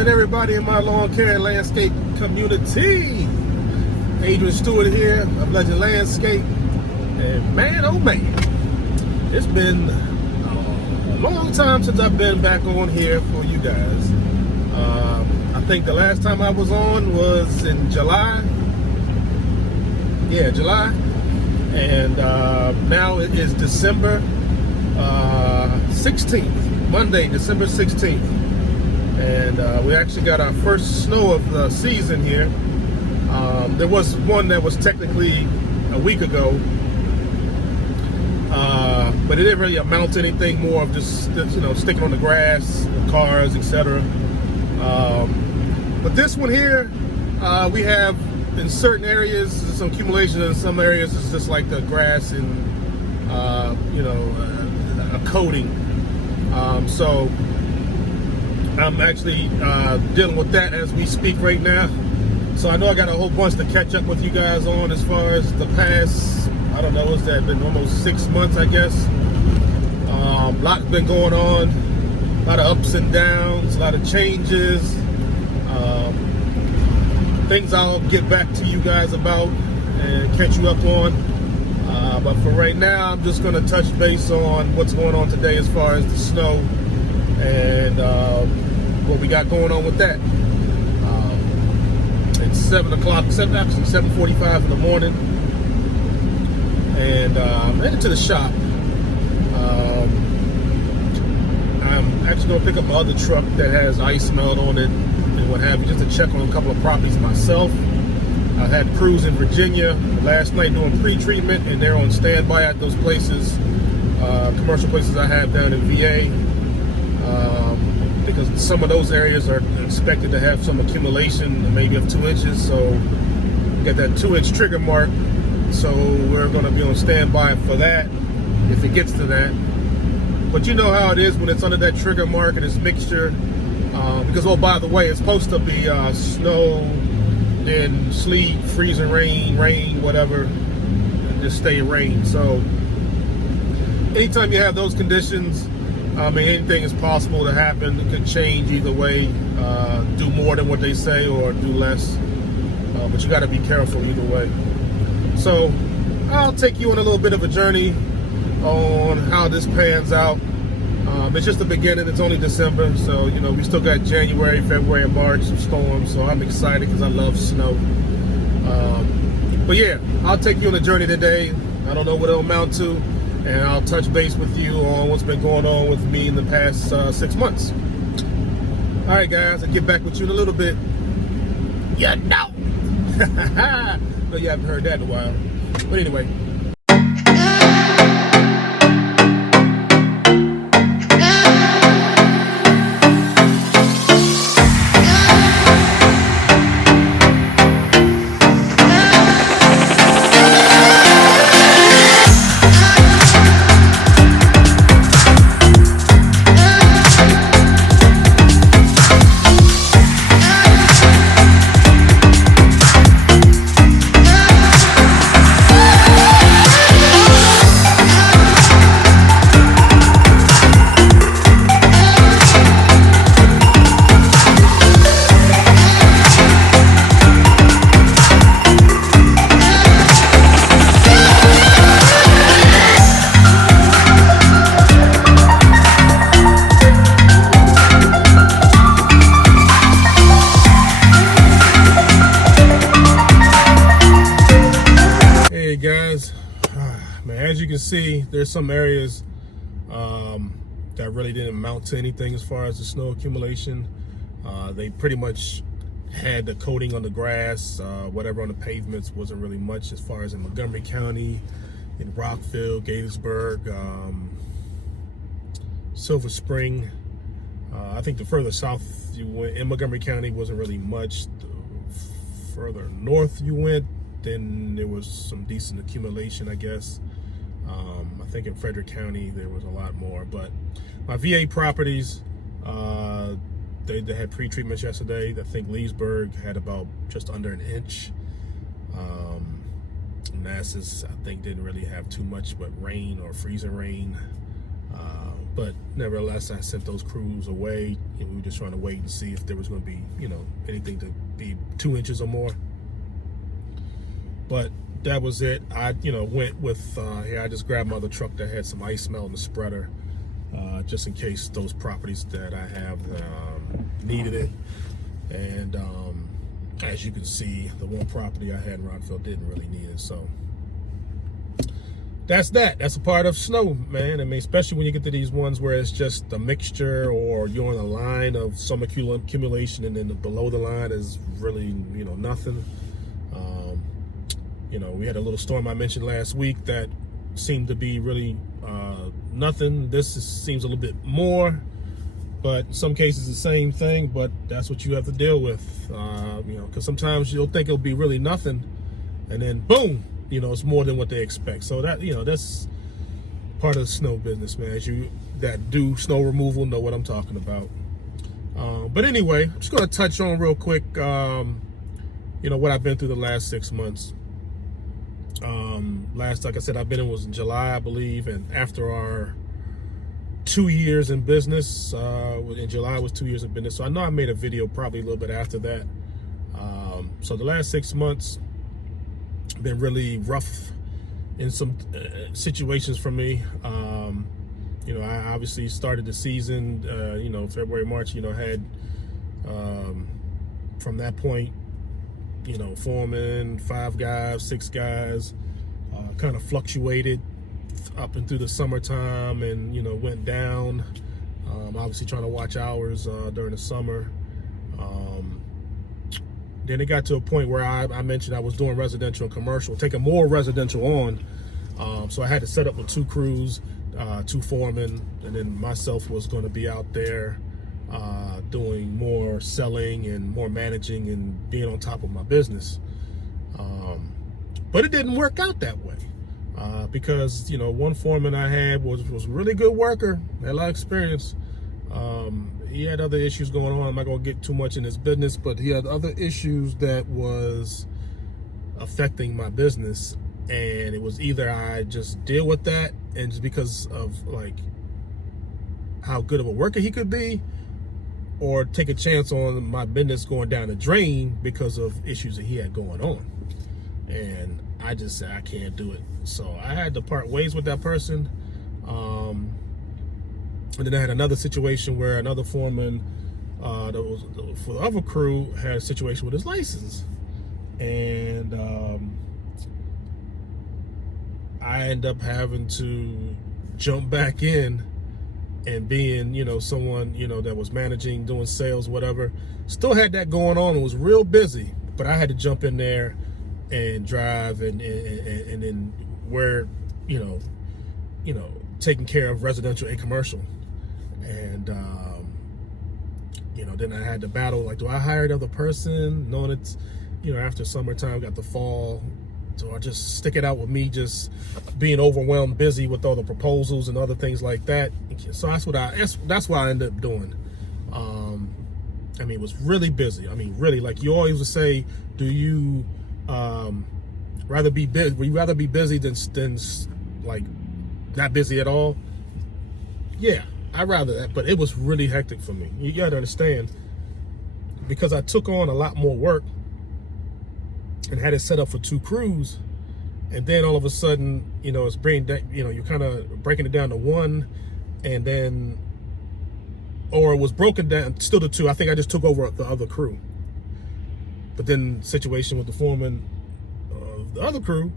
and everybody in my lawn care and landscape community. Adrian Stewart here of Legend Landscape. And man, oh man, it's been a long time since I've been back on here for you guys. I think the last time I was on was in July. Yeah, July. And now it is December 16th, Monday, December 16th. And we actually got our first snow of the season here. There was one that was technically a week ago, but it didn't really amount to anything more of just, you know, sticking on the grass, cars, etc. But this one here, we have in certain areas some accumulation, in some areas it's just like the grass and you know, a coating. So I'm actually dealing with that as we speak right now. So I know I got a whole bunch to catch up with you guys on as far as the past, I don't know, what's that, been almost 6 months, I guess. A lot's been going on, a lot of ups and downs, a lot of changes. Things I'll get back to you guys about and catch you up on. But for right now, I'm just going to touch base on what's going on today as far as the snow and what we got going on with that. It's 7 o'clock, actually 7:45 in the morning, and I'm headed to the shop. I'm actually going to pick up my other truck that has ice melt on it and what have you, just to check on a couple of properties myself. I had crews in Virginia last night doing pre-treatment, and they're on standby at those places, commercial places I have down in VA, because some of those areas are expected to have some accumulation, maybe of 2 inches. So we got that 2-inch trigger mark, so we're going to be on standby for that if it gets to that. But you know how it is when it's under that trigger mark and it's mixture, because, oh, by the way, it's supposed to be snow, then sleet, freezing rain, whatever, and just stay rain. So anytime you have those conditions, I mean, anything is possible to happen. It could change either way, do more than what they say or do less, but you got to be careful either way. So I'll take you on a little bit of a journey on how this pans out. It's just the beginning. It's only December, so you know we still got January, February, and March some storms. So I'm excited because I love snow. But yeah, I'll take you on a journey today. I don't know what it'll amount to, and I'll touch base with you on what's been going on with me in the past 6 months. All right, guys, I'll get back with you in a little bit. Yeah, no. No, you haven't heard that in a while. But anyway. Guys, man, as you can see, there's some areas that really didn't amount to anything as far as the snow accumulation. They pretty much had the coating on the grass, whatever on the pavements wasn't really much as far as in Montgomery County, in Rockville, Gaithersburg, Silver Spring. I think the further south you went in Montgomery County wasn't really much. The further north you went, then there was some decent accumulation, I guess. I think in Frederick County there was a lot more, but my VA properties, they had pre-treatments yesterday. I think Leesburg had about just under an inch. Manassas, I think, didn't really have too much but rain or freezing rain. But nevertheless, I sent those crews away we were just trying to wait and see if there was going to be, anything to be 2 inches or more. But that was it. I, went with, here I just grabbed my other truck that had some ice melt in the spreader, just in case those properties that I have needed it. And as you can see, the one property I had in Rockville didn't really need it. So that's that. That's a part of snow, man. I mean, especially when you get to these ones where it's just a mixture, or you're on a line of some accumulation, and then below the line is really, nothing. We had a little storm I mentioned last week that seemed to be really nothing. Seems a little bit more, but in some cases the same thing. But that's what you have to deal with, because sometimes you'll think it'll be really nothing, and then boom, it's more than what they expect. So that, that's part of the snow business, man. As you that do snow removal know what I'm talking about. But anyway, I'm just going to touch on real quick, what I've been through the last 6 months. Like I said, was in July, I believe, and after our 2 years in business, in July was 2 years in business. So I know I made a video probably a little bit after that. So the last 6 months been really rough in some situations for me. I obviously started the season, February, March, had from that point, foreman, 5 guys, 6 guys, kind of fluctuated up and through the summertime, and, went down, obviously trying to watch hours during the summer. Then it got to a point where I mentioned I was doing residential and commercial, taking more residential on. So I had to set up with 2 crews, 2 foremen, and then myself was going to be out there doing more selling and more managing and being on top of my business. But it didn't work out that way because, one foreman I had was a really good worker, had a lot of experience. He had other issues going on. I'm not going to get too much in his business, but he had other issues that was affecting my business. And it was either I just deal with that, and just because of like how good of a worker he could be, or take a chance on my business going down the drain because of issues that he had going on. And I just said, I can't do it. So I had to part ways with that person. And then I had another situation where another foreman that was for the other crew had a situation with his license. And I end up having to jump back in and being, someone, that was managing, doing sales, whatever. Still had that going on. It was real busy, but I had to jump in there and drive and then where, taking care of residential and commercial. And, then I had to battle, like, do I hire another person? Knowing it's, after summertime, got the fall. So I just stick it out with me just being overwhelmed, busy with all the proposals and other things like that. So that's what I ended up doing. It was really busy. Really, like you always would say, do you rather be busy? Would you rather be busy than like not busy at all? Yeah, I'd rather that. But it was really hectic for me. You got to understand, because I took on a lot more work and had it set up for 2 crews, and then all of a sudden, it's you're kind of breaking it down to 1, and then, or it was broken down still to 2. I think I just took over the other crew. But then situation with the foreman of the other crew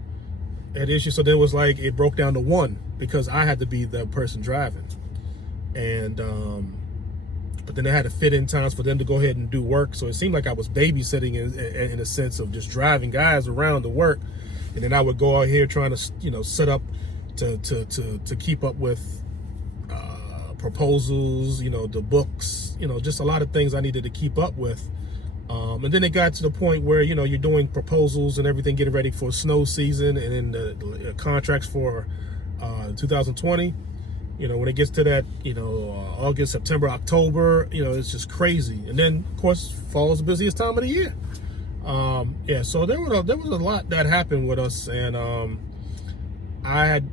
had issues, so then it was like it broke down to 1 because I had to be the person driving, and but then I had to fit in times for them to go ahead and do work. So it seemed like I was babysitting in a sense of just driving guys around to work. And then I would go out here trying to, set up to keep up with proposals, the books, just a lot of things I needed to keep up with. And then it got to the point where, you're doing proposals and everything, getting ready for snow season, and then the contracts for 2020. When it gets to that, August, September, October, it's just crazy. And then, of course, fall is the busiest time of the year. So there was a lot that happened with us, and I had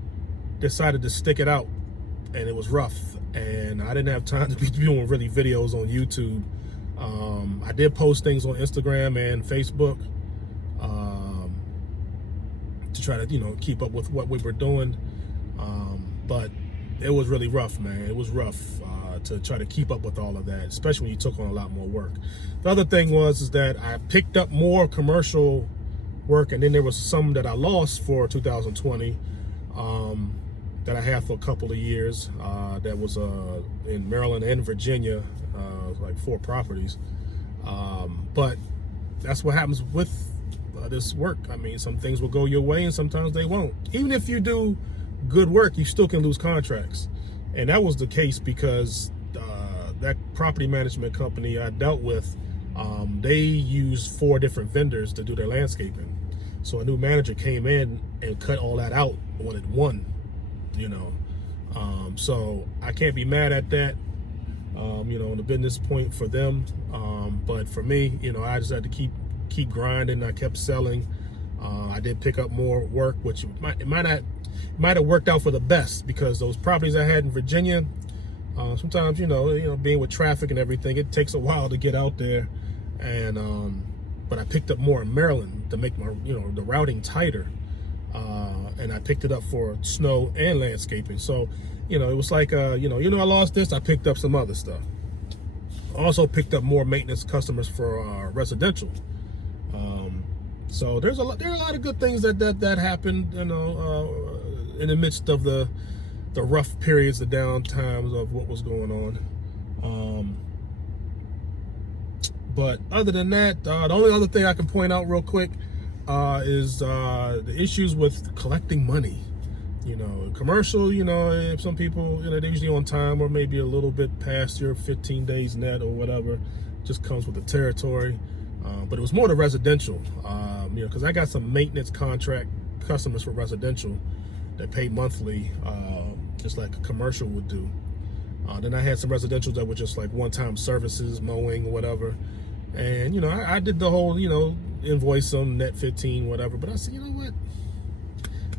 decided to stick it out, and it was rough. and I didn't have time to be doing really videos on YouTube. I did post things on Instagram and Facebook to try to, keep up with what we were doing. But it was really rough, man. It was rough to try to keep up with all of that, especially when you took on a lot more work. The other thing is that I picked up more commercial work, and then there was some that I lost for 2020 that I had for a couple of years. That was in Maryland and Virginia, like 4 properties. But that's what happens with this work. I mean, some things will go your way and sometimes they won't. Even if you do good work, you still can lose contracts. And that was the case because that property management company I dealt with, they used 4 different vendors to do their landscaping. So a new manager came in and cut all that out on it one, so I can't be mad at that, on the business point for them. But for me, I just had to keep grinding. I kept selling. I did pick up more work, which might have worked out for the best, because those properties I had in Virginia, sometimes, being with traffic and everything, it takes a while to get out there. And but I picked up more in Maryland to make my, the routing tighter. And I picked it up for snow and landscaping. So, it was like, I lost this, I picked up some other stuff. Also picked up more maintenance customers for residential. So there are a lot of good things that happened, in the midst of the rough periods, the down times of what was going on. But other than that, the only other thing I can point out real quick is the issues with collecting money. Commercial, if some people, they're usually on time or maybe a little bit past your 15 days net or whatever, just comes with the territory. But it was more the residential, because I got some maintenance contract customers for residential that pay monthly, just like a commercial would do. Then I had some residentials that were just like one-time services, mowing, whatever. And, I did the whole, invoice them, net 15, whatever. But I said, you know what?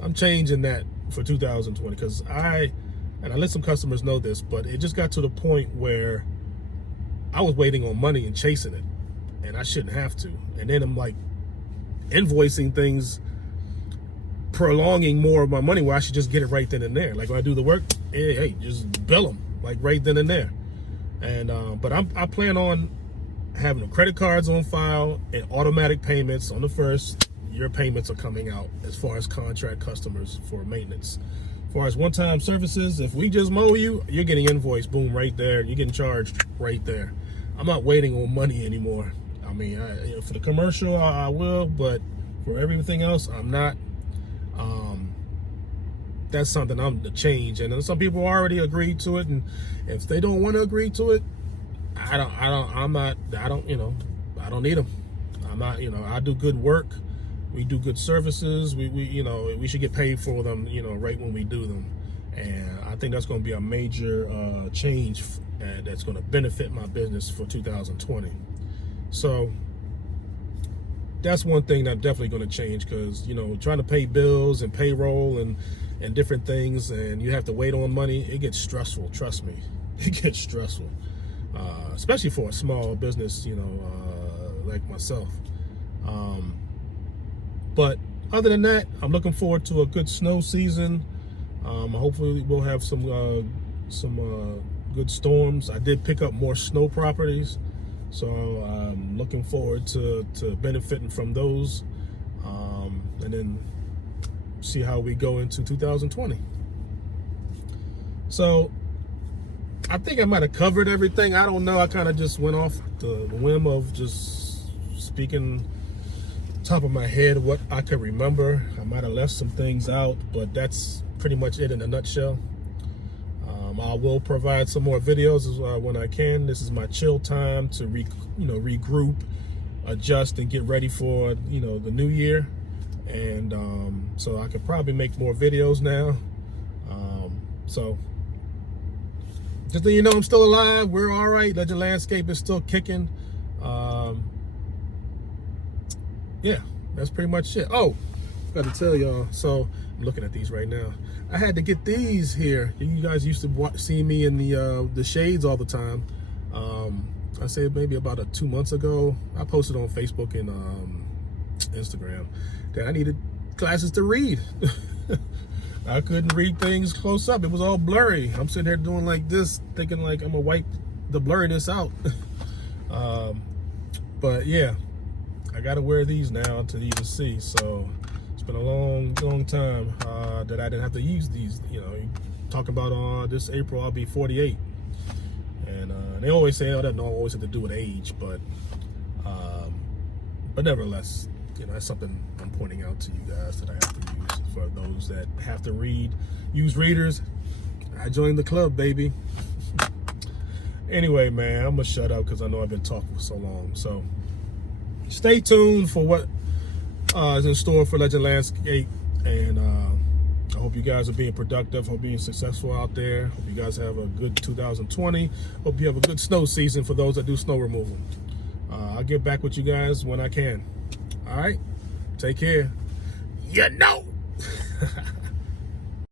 I'm changing that for 2020, because I let some customers know this, but it just got to the point where I was waiting on money and chasing it, and I shouldn't have to. And then I'm like invoicing things, prolonging more of my money, where I should just get it right then and there. Like when I do the work, hey, just bill them like right then and there. And but I plan on having the credit cards on file and automatic payments on the first. Your payments are coming out as far as contract customers for maintenance. As far as one-time services, if we just mow you, you're getting invoiced, boom, right there. You're getting charged right there. I'm not waiting on money anymore. I mean, for the commercial, I will, but for everything else, I'm not. That's something I'm to change. And some people already agreed to it, and if they don't want to agree to it, I don't need them. I'm not, I do good work. We do good services. We should get paid for them, right when we do them. And I think that's going to be a major change that's going to benefit my business for 2020. So that's one thing that I'm definitely going to change, because, trying to pay bills and payroll and different things, and you have to wait on money, it gets stressful. Trust me, it gets stressful, especially for a small business, like myself. But other than that, I'm looking forward to a good snow season. Hopefully we'll have some good storms. I did pick up more snow properties, so I'm looking forward to benefiting from those, and then see how we go into 2020. So I think I might have covered everything. I don't know. I kind of just went off the whim of just speaking top of my head what I could remember. I might have left some things out, but that's pretty much it in a nutshell. I will provide some more videos when I can. This is my chill time to regroup, adjust, and get ready for the new year. And so I could probably make more videos now. So just so you know, I'm still alive. We're all right. Legend Landscape is still kicking. Yeah, that's pretty much it. Oh, Got to tell y'all. So I'm looking at these right now. I had to get these here. You guys used to see me in the shades all the time. I say maybe about 2 months ago. I posted on Facebook and Instagram that I needed glasses to read. I couldn't read things close up. It was all blurry. I'm sitting here doing like this, thinking like I'm gonna wipe the blurriness out. But yeah, I gotta wear these now to even see. So it's been a long time that I didn't have to use these. You know, talking about this April I'll be 48, and they always say, oh, that don't always have to do with age, but nevertheless, you know, that's something I'm pointing out to you guys that I have to use. For those that have to use readers, I joined the club, baby. Anyway, man, I'm gonna shut up because I know I've been talking for so long. So stay tuned for what is in store for Legend Landscape, and I hope you guys are being productive. Hope being successful out there. Hope you guys have a good 2020. Hope you have a good snow season for those that do snow removal. I'll get back with you guys when I can. All right, take care. You know.